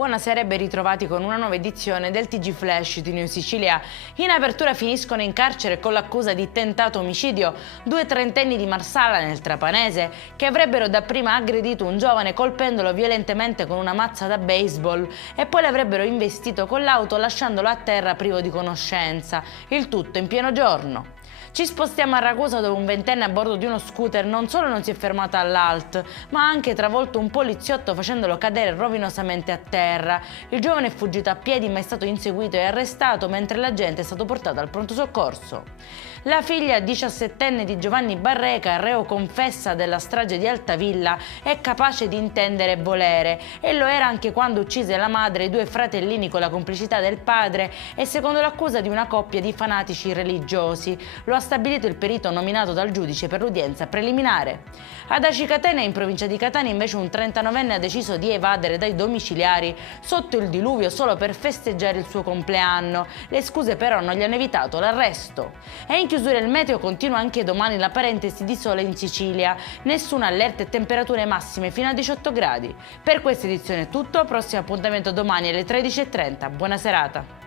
Buonasera e ben ritrovati con una nuova edizione del TG Flash di New Sicilia. In apertura finiscono in carcere con l'accusa di tentato omicidio due trentenni di Marsala nel Trapanese che avrebbero dapprima aggredito un giovane colpendolo violentemente con una mazza da baseball e poi l'avrebbero investito con l'auto lasciandolo a terra privo di conoscenza, il tutto in pieno giorno. Ci spostiamo a Ragusa dove un ventenne a bordo di uno scooter non solo non si è fermato all'alt, ma ha anche travolto un poliziotto facendolo cadere rovinosamente a terra. Il giovane è fuggito a piedi ma è stato inseguito e arrestato mentre l'agente è stato portato al pronto soccorso. La figlia 17enne di Giovanni Barreca, reo confessa della strage di Altavilla, è capace di intendere e volere e lo era anche quando uccise la madre e i due fratellini con la complicità del padre e secondo l'accusa di una coppia di fanatici religiosi. Lo ha stabilito il perito nominato dal giudice per l'udienza preliminare. Ad Acicatene, in provincia di Catania, invece un 39enne ha deciso di evadere dai domiciliari sotto il diluvio solo per festeggiare il suo compleanno. Le scuse però non gli hanno evitato l'arresto. E in chiusura il meteo continua anche domani la parentesi di sole in Sicilia. Nessuna allerta e temperature massime fino a 18 gradi. Per questa edizione è tutto, prossimo appuntamento domani alle 13:30. Buona serata.